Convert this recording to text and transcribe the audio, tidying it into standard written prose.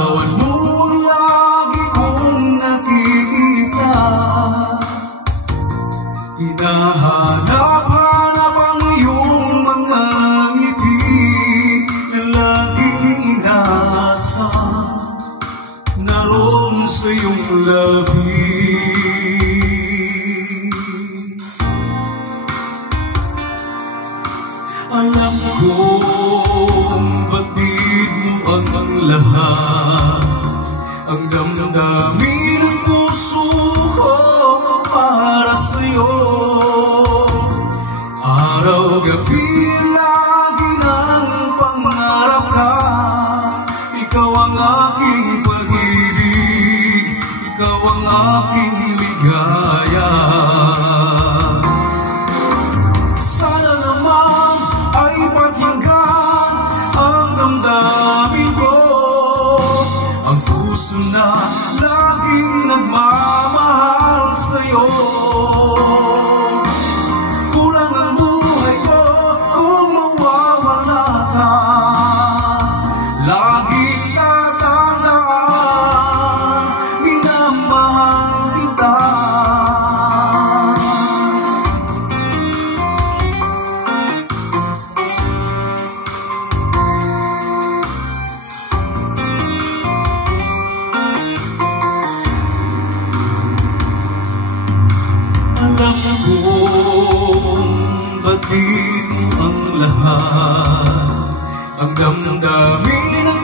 larawan mo lagi kong nakikita. Hinahanap-hanap ang iyong mga ngiti na laging inaasa naroon sa iyong labi. Alam kong batid mo ang lahat, ang damdamin ng puso ko para sa'yo. Araw-gabi lagi ng pangarap ka, ikaw ang aking pag-ibig, ikaw ang aking ligaya. Sana naman ay pakinggan ang damdamin ko, ang puso na laging nagmamahal sa'yo. Kulang ang buhay ko kung mawawala ka, laging tatandaan, minamahal kita. Alam kong batid ang lahat, ang damdamin ng